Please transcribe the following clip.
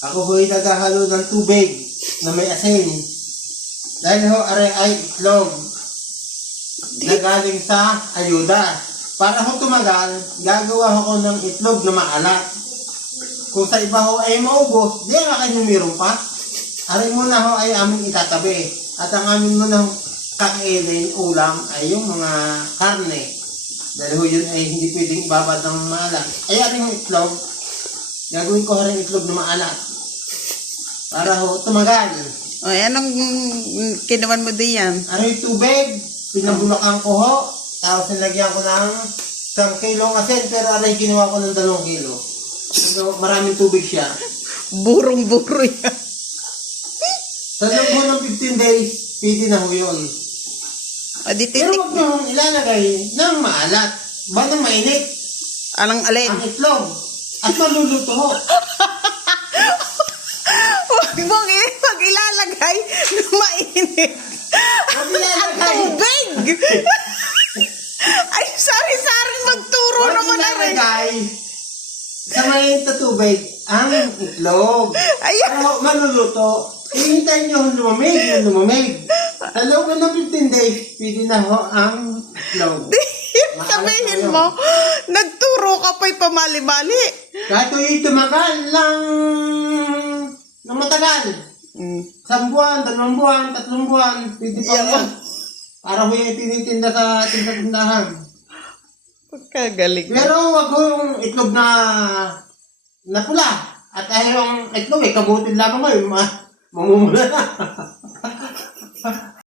Ako ho'y naghahalo ng tubig na may asin. Dahil ho, aray ay itlog na galing sa ayuda. Para ho tumagal, gagawa ko ng itlog na maalat. Kung sa iba ho ay maubos, di ang akin humirom pa. Aray mo na ho ay aming itatabi. At ang amin mo na kakainin ulam ay yung mga karne. Dahil ho yun ay hindi pwedeng ibabad ng maalat. Ay aring itlog, gagawin ko rin itlog na maalat. Para ho tumagal. O, anong kinuman mo diyan? Aray tubig, pinabulakan ko ho. Tapos nilagyan ko ng 1 kilong asin, pero aray kinuha ko ng 2 kilo. So, maraming tubig siya. Burong-buro yan. Sa loob ho ng 15 days, pwede na ho yun. O, di Pero titik. huwag nyo ilalagay ng maalat. Ba ng mainit? Anong alin? Ang itlog. At maluluto ho. Huwag mong ilalagay na mainit. Huwag Ang ilalagay. tubig! Ay, sari-saring magturo Huwag naman na rin. ilalagay sa mainit na tubig ang itlog. Ayan. Pero maluluto. Ihintayin nyo lumamig. Sa loob ng 15 days, pwede na ho ang itlog. Sabihin mo, nagturo ka pa'y pamali-mali. Kahit ito'y tumagal ng matagal. 1 buwan, 2 buwan, 3 buwan, pwede pa Yeah. yan. Para ho yung tinitinda sa tindahan. Pagkagaling. Pero wag ho yung itlog na pula. At dahil yung itlog, kabutin lamang mo, mamumula na.